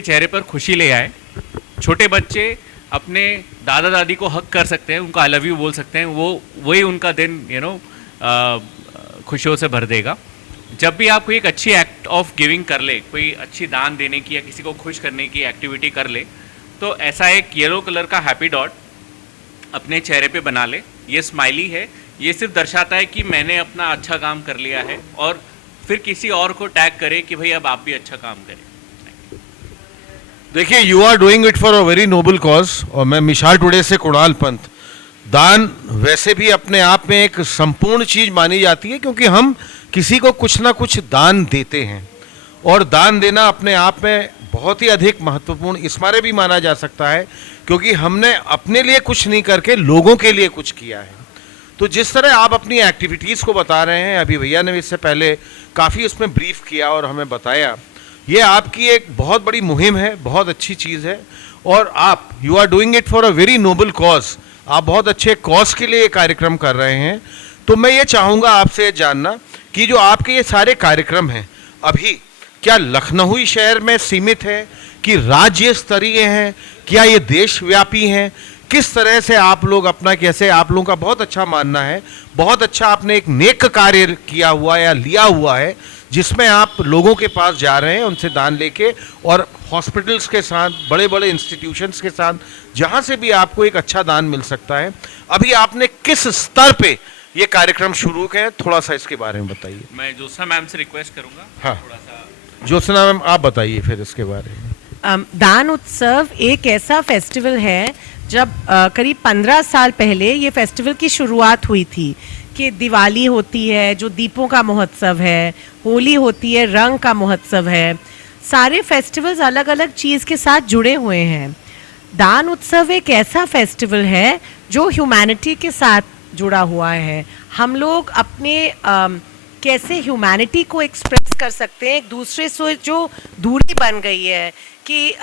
के चेहरे पर खुशी ले आए। छोटे बच्चे अपने दादा दादी को हक कर सकते हैं, उनका आई लव यू बोल सकते हैं, वही उनका दिन खुशियों से भर देगा। जब भी आप कोई एक अच्छी एक्ट ऑफ गिविंग कर ले, कोई अच्छी दान देने की या किसी को खुश करने की एक्टिविटी कर ले, तो ऐसा एक येलो कलर का हैप्पी डॉट अपने चेहरे पे बना ले। ये स्माइली है, ये सिर्फ दर्शाता है कि मैंने अपना अच्छा काम कर लिया है, और फिर किसी और को टैग करे कि भाई अब आप भी अच्छा काम करें। देखिए, you are doing it for a very noble cause. और मैं मिसाल टुडे से कुणाल पंत, दान वैसे भी अपने आप में एक संपूर्ण चीज मानी जाती है, क्योंकि हम किसी को कुछ ना कुछ दान देते हैं, और दान देना अपने आप में बहुत ही अधिक महत्वपूर्ण इस मारे भी माना जा सकता है क्योंकि हमने अपने लिए कुछ नहीं करके लोगों के लिए कुछ किया है। तो जिस तरह आप अपनी एक्टिविटीज़ को बता रहे हैं, अभी भैया ने इससे पहले काफ़ी उसमें ब्रीफ किया और हमें बताया, ये आपकी एक बहुत बड़ी मुहिम है, बहुत अच्छी चीज़ है, और आप you are doing it for a very noble cause. आप बहुत अच्छे कॉज के लिए ये कार्यक्रम कर रहे हैं। तो मैं ये चाहूँगा आपसे जानना कि जो आपके ये सारे कार्यक्रम हैं अभी, क्या लखनऊ शहर में सीमित है कि राज्य स्तरीय हैं, क्या ये देशव्यापी हैं? किस तरह से आप लोग अपना, कैसे आप लोगों का बहुत अच्छा मानना है, बहुत अच्छा आपने एक नेक कार्य किया हुआ या लिया हुआ है, जिसमें आप लोगों के पास जा रहे हैं उनसे दान लेके, और हॉस्पिटल्स के साथ, बड़े बड़े इंस्टीट्यूशंस के साथ, जहां से भी आपको एक अच्छा दान मिल सकता है। अभी आपने किस स्तर पे ये कार्यक्रम शुरू किया है, थोड़ा सा इसके बारे में बताइए। मैं ज्योत्सना मैम से रिक्वेस्ट करूंगा। हाँ, थोड़ा सा ज्योत्सना मैम आप बताइए फिर इसके बारे में। दान उत्सव एक ऐसा फेस्टिवल है, जब करीब 15 साल पहले ये फेस्टिवल की शुरुआत हुई थी कि दिवाली होती है जो दीपों का महोत्सव है, होली होती है रंग का महोत्सव है, सारे फेस्टिवल्स अलग अलग चीज़ के साथ जुड़े हुए हैं। दान उत्सव एक ऐसा फेस्टिवल है जो ह्यूमैनिटी के साथ जुड़ा हुआ है। हम लोग अपने कैसे ह्यूमैनिटी को एक्सप्रेस कर सकते हैं, एक दूसरे से जो दूरी बन गई है कि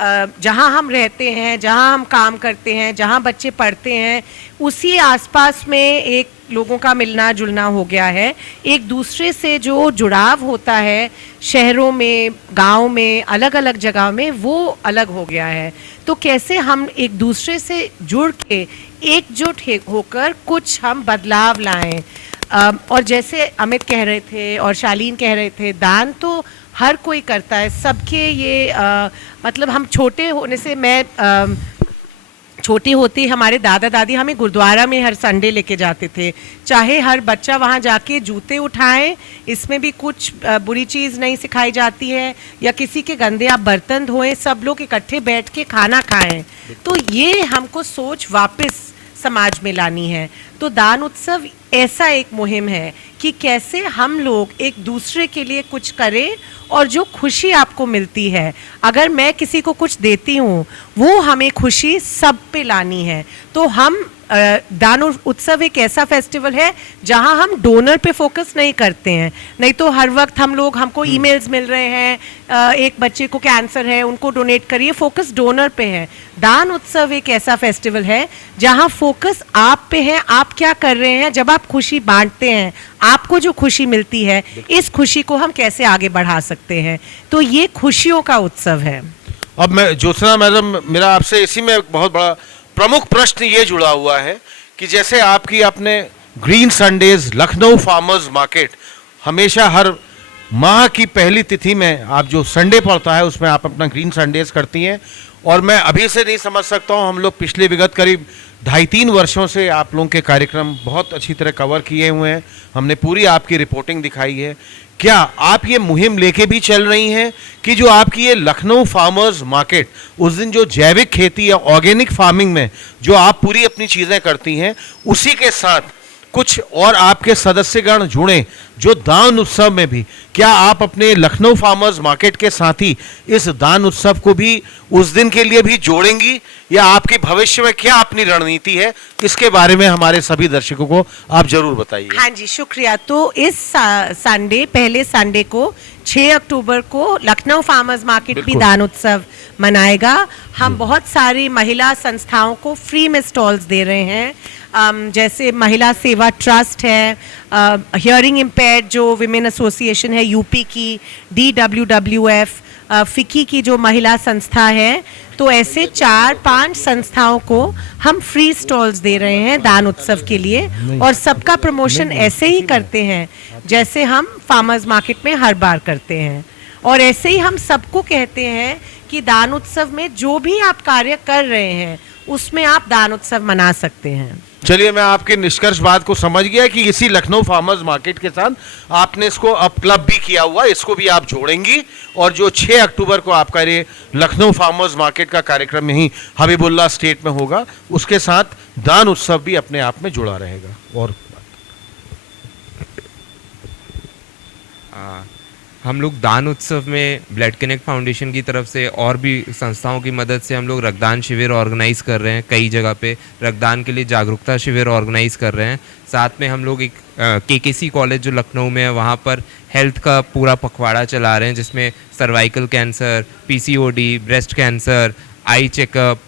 जहाँ हम रहते हैं, जहाँ हम काम करते हैं, जहाँ बच्चे पढ़ते हैं, उसी आसपास में एक लोगों का मिलना जुलना हो गया है। एक दूसरे से जो जुड़ाव होता है शहरों में, गांव में, अलग अलग जगह में, वो अलग हो गया है। तो कैसे हम एक दूसरे से जुड़ के एकजुट होकर कुछ हम बदलाव लाएं। और जैसे अमित कह रहे थे और शालीन कह रहे थे, दान तो हर कोई करता है, सबके ये मतलब हम छोटे होने से, मैं छोटी होती हमारे दादा दादी हमें गुरुद्वारा में हर संडे लेके जाते थे, चाहे हर बच्चा वहाँ जाके जूते उठाएं, इसमें भी कुछ बुरी चीज़ नहीं सिखाई जाती है, या किसी के गंदे आप बर्तन धोएं, सब लोग इकट्ठे बैठ के खाना खाएं। तो ये हमको सोच वापस समाज में लानी है। तो दान उत्सव ऐसा एक मुहिम है कि कैसे हम लोग एक दूसरे के लिए कुछ करें, और जो खुशी आपको मिलती है, अगर मैं किसी को कुछ देती हूँ, वो हमें खुशी सब पे लानी है। तो हम दान उत्सव एक ऐसा फेस्टिवल है जहां हम डोनर पे फोकस नहीं करते हैं। नहीं तो हर वक्त हमको ईमेल्स मिल रहे हैं, एक बच्चे को कैंसर है, उनको डोनेट करिए, फोकस डोनर पे है। दान उत्सव एक ऐसा फेस्टिवल है जहां फोकस आप पे है, आप क्या कर रहे हैं। जब आप खुशी बांटते हैं, आपको जो खुशी मिलती है, इस खुशी को हम कैसे आगे बढ़ा सकते हैं। तो ये खुशियों का उत्सव है। अब मैं ज्योत्सना मैडम, मेरा आपसे इसी में एक बहुत बड़ा प्रमुख प्रश्न ये जुड़ा हुआ है कि जैसे आपकी अपने green Sundays Lucknow farmers market, हमेशा हर माह की पहली तिथि में आप जो संडे पड़ता है उसमें आप अपना ग्रीन संडेज करती हैं, और मैं अभी से नहीं समझ सकता हूँ, हम लोग पिछले विगत करीब 2.5-3 वर्षों से आप लोगों के कार्यक्रम बहुत अच्छी तरह कवर किए हुए हैं, हमने पूरी आपकी रिपोर्टिंग दिखाई है। क्या आप ये मुहिम लेके भी चल रही हैं कि जो आपकी ये लखनऊ फार्मर्स मार्केट, उस दिन जो जैविक खेती या ऑर्गेनिक फार्मिंग में जो आप पूरी अपनी चीज़ें करती हैं, उसी के साथ कुछ और आपके सदस्यगण जुड़े जो दान उत्सव में भी, क्या आप अपने लखनऊ फार्मर्स मार्केट के साथ ही इस दान उत्सव को भी उस दिन के लिए भी जोड़ेंगी, या आपके भविष्य में क्या अपनी रणनीति है, इसके बारे में हमारे सभी दर्शकों को आप जरूर बताइए। हाँ जी, शुक्रिया। तो इस संडे, पहले संडे को 6 अक्टूबर को लखनऊ फार्मर्स मार्केट भी दान उत्सव मनाएगा। हम बहुत सारी महिला संस्थाओं को फ्री में स्टॉल्स दे रहे हैं, जैसे महिला सेवा ट्रस्ट है, हियरिंग इम्पेयर्ड जो विमेन एसोसिएशन है यूपी की, DWWF, फिकी की जो महिला संस्था है, तो ऐसे 4-5 संस्थाओं को हम फ्री स्टॉल्स दे रहे हैं दान उत्सव के लिए, और सबका प्रमोशन ऐसे ही करते हैं जैसे हम फार्मर्स मार्केट में हर बार करते हैं। और ऐसे ही हम सबको कहते हैं कि दान उत्सव में जो भी आप कार्य कर रहे हैं उसमें आप दान उत्सव मना सकते हैं। चलिए, मैं आपके निष्कर्ष बात को समझ गया कि इसी लखनऊ फार्मर्स मार्केट के साथ आपने इसको अब क्लब भी किया हुआ, इसको भी आप जोड़ेंगी, और जो 6 अक्टूबर को आपका ये लखनऊ फार्मर्स मार्केट का कार्यक्रम यहीं हबीबुल्ला स्टेट में होगा, उसके साथ दान उत्सव भी अपने आप में जुड़ा रहेगा। और हम लोग दान उत्सव में ब्लड कनेक्ट फाउंडेशन की तरफ से और भी संस्थाओं की मदद से हम लोग रक्तदान शिविर ऑर्गेनाइज कर रहे हैं। कई जगह पे रक्तदान के लिए जागरूकता शिविर ऑर्गेनाइज कर रहे हैं। साथ में हम लोग एक केकेसी कॉलेज जो लखनऊ में है वहाँ पर हेल्थ का पूरा पखवाड़ा चला रहे हैं, जिसमें cervical cancer, PCOD, breast cancer, eye checkup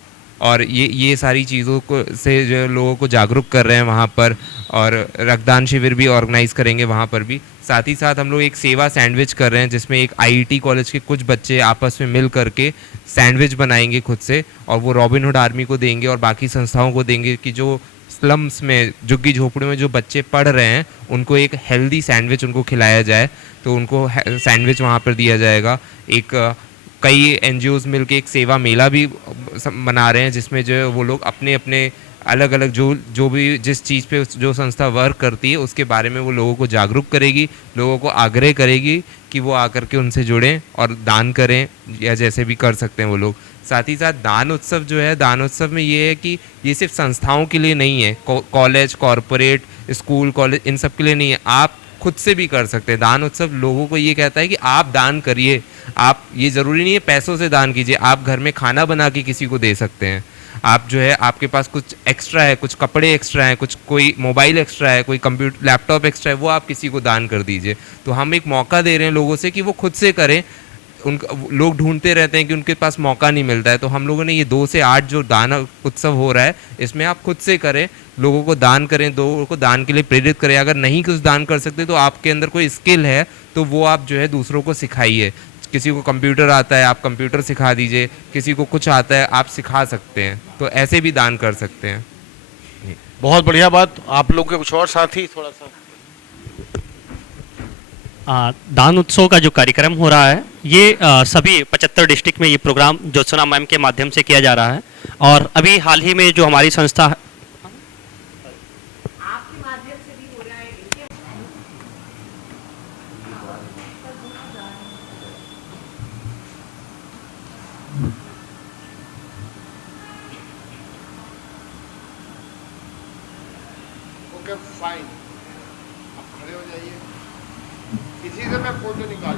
और ये सारी चीज़ों को से जो लोगों को जागरूक कर रहे हैं वहाँ पर, और रक्तदान शिविर भी ऑर्गेनाइज करेंगे वहाँ पर भी। साथ ही साथ हम लोग एक सेवा सैंडविच कर रहे हैं, जिसमें एक आईआईटी कॉलेज के कुछ बच्चे आपस में मिल करके सैंडविच बनाएंगे खुद से, और वो रॉबिनहुड आर्मी को देंगे और बाकी संस्थाओं को देंगे कि जो स्लम्स में, झुग्गी झोपड़ियों में जो बच्चे पढ़ रहे हैं उनको एक हेल्दी सैंडविच उनको खिलाया जाए। तो उनको सैंडविच वहाँ पर दिया जाएगा। एक कई एनजीओज़ मिलके एक सेवा मेला भी मना रहे हैं, जिसमें जो है वो लोग अपने अपने अलग अलग जो भी जिस चीज़ पे जो संस्था वर्क करती है उसके बारे में वो लोगों को जागरूक करेगी, लोगों को आग्रह करेगी कि वो आकर के उनसे जुड़ें और दान करें, या जैसे भी कर सकते हैं वो लोग। साथ ही साथ दान उत्सव जो है, दान उत्सव में ये है कि ये सिर्फ संस्थाओं के लिए नहीं है, कॉलेज, कॉरपोरेट, स्कूल, कॉलेज, इन सब के लिए नहीं है, आप खुद से भी कर सकते हैं। दान उत्सव लोगों को ये कहता है कि आप दान करिए। आप, ये ज़रूरी नहीं है पैसों से दान कीजिए, आप घर में खाना बना के किसी को दे सकते हैं। आप जो है, आपके पास कुछ एक्स्ट्रा है, कुछ कपड़े एक्स्ट्रा हैं, कुछ कोई मोबाइल एक्स्ट्रा है, कोई कंप्यूटर लैपटॉप एक्स्ट्रा है, वो आप किसी को दान कर दीजिए। तो हम एक मौका दे रहे हैं लोगों से कि वो खुद से करें। लोग ढूंढते रहते हैं कि उनके पास मौका नहीं मिलता है, तो हम लोगों ने ये 2 से 8 जो दान उत्सव हो रहा है, इसमें आप खुद से करें, लोगों को दान करें, लोगों को दान के लिए प्रेरित करें। अगर नहीं कुछ दान कर सकते तो आपके अंदर कोई स्किल है तो वो आप जो है दूसरों को सिखाइए। किसी को कंप्यूटर आता है, आप कंप्यूटर सिखा दीजिए, किसी को कुछ आता है आप सिखा सकते हैं, तो ऐसे भी दान कर सकते हैं। बहुत बढ़िया बात। आप लोग के कुछ और साथी थोड़ा सा दान उत्सव का जो कार्यक्रम हो रहा है, ये सभी 75 डिस्ट्रिक्ट में ये प्रोग्राम ज्योत्सना मैम के माध्यम से किया जा रहा है। और अभी हाल ही में जो हमारी संस्था आपके माध्यम से भी हो रहा है। ओके, फाइन, आप खड़े हो जाइए। इसी से मैं फोटो निकाल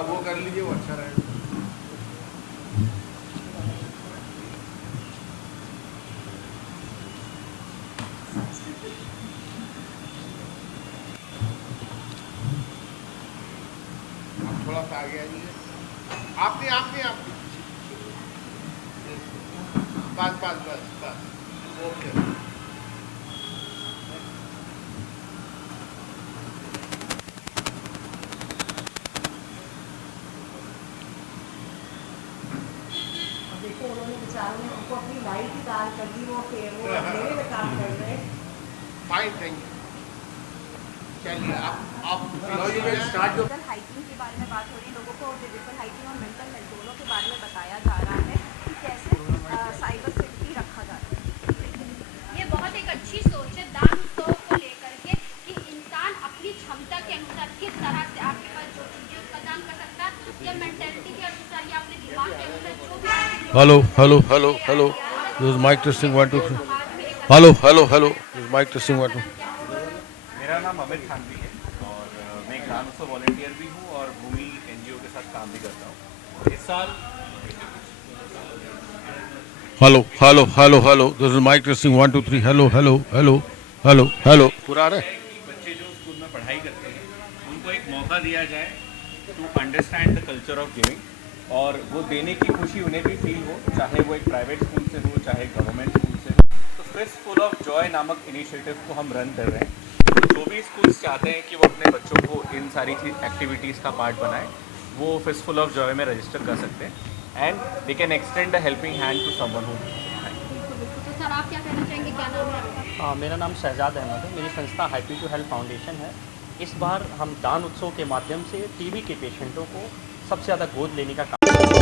वो कर लीजिए, वो अच्छा रहेगा। आप थोड़ा सा आगे आइए। आप नहीं बस ओके। देखो, उन्होंने बेचारों ने उनको अपनी लाइफ ही दान कर दी, वो मेरे में काम कर रहे हैं। Fine, thank you. चलिए, आप फिजिकल हाइजीन के बारे में बात हो रही है। लोगों को फिजिकल हाइजीन और मेंटल हेल्थ दोनों के बारे में बताया जा रहा है कि कैसे साइबर सेफ्टी रखा जाता है। ये बहुत एक अच्छी सोच है दान उत्सव को लेकर के कि इंसान अपनी क्षमता के अनुसार किस तरह से आपके पास जो चीज़ें उसका दान कर सकता है, या मेंटेलिटी के अनुसार या अपने दिमाग के अनुसार जो भी। Hello this is mike testing 1 2 3 hello this is mike testing 1 2। मेरा नाम अमित खानवी है और मैं एक दान उत्सव वॉलंटियर भी हूँ और भूमि एनजीओ के साथ काम भी करता हूँ। इस साल hello this is mike testing 1 2 3 hello पूरा आ रहा है। बच्चे जो स्कूल में पढ़ाई करते हैं उनको एक मौका दिया जाए to understand the culture of giving, और वो देने की खुशी उन्हें भी फील हो, चाहे वो एक प्राइवेट स्कूल से हो चाहे गवर्नमेंट स्कूल से हो। तो फिस्ट फुल ऑफ जॉय नामक इनिशिएटिव को हम रन कर रहे हैं। जो भी स्कूल्स चाहते हैं कि वो अपने बच्चों को इन सारी एक्टिविटीज़ का पार्ट बनाए, वो फिस्टफुल ऑफ जॉय में रजिस्टर कर सकते हैं and they can extend the helping hand to someone who. तो सर आप क्या कहना चाहेंगे, क्या नाम है आपका? हाँ, मेरा नाम शहजाद अहमद है। मेरी संस्था हैप्पी टू हेल्प फाउंडेशन है। इस बार हम दान उत्सव के माध्यम से टीबी के पेशेंटों को सबसे ज़्यादा गोद लेने का काम